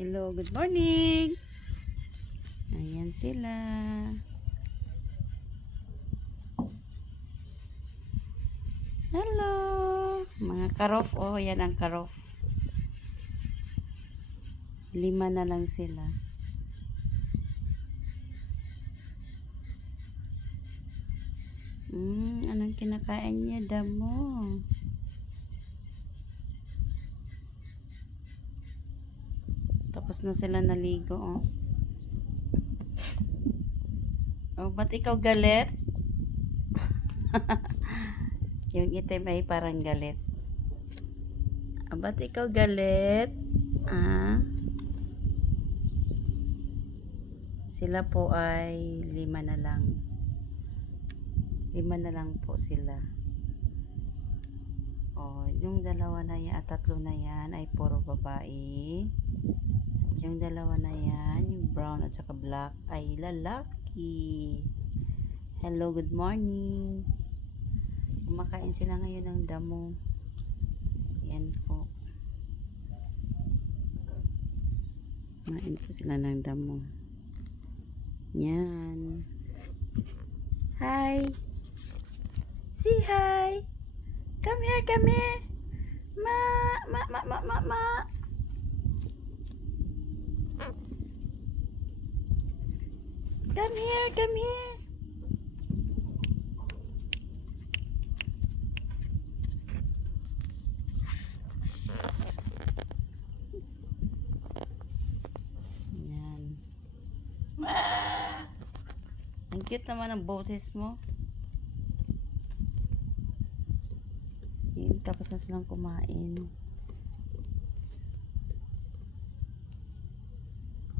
Hello, good morning. Ayan sila. Hello. Mga karof. Oh, yan ang karof. 5 na lang sila. Anong kinakain niya? Damo. Tapos na sila naligo, oh. Oh, ba't ikaw galit? Yung itim ay parang galit. Ah, ba't ikaw galit? Ah? Sila po ay 5 na lang. 5 na lang po sila. Oh, yung 2 na yan at 3 na yan ay puro babae. At yung 2 na yan, yung brown at saka black ay lalaki. Hello, good morning. Kumakain sila ngayon ng damo. Yan po. Kumain po sila ng damo. Yan. Hi. Say hi. Come here, come here. Ma. Come here, come here. Yan. Ang cute naman ang boses mo. Tapos na silang kumain.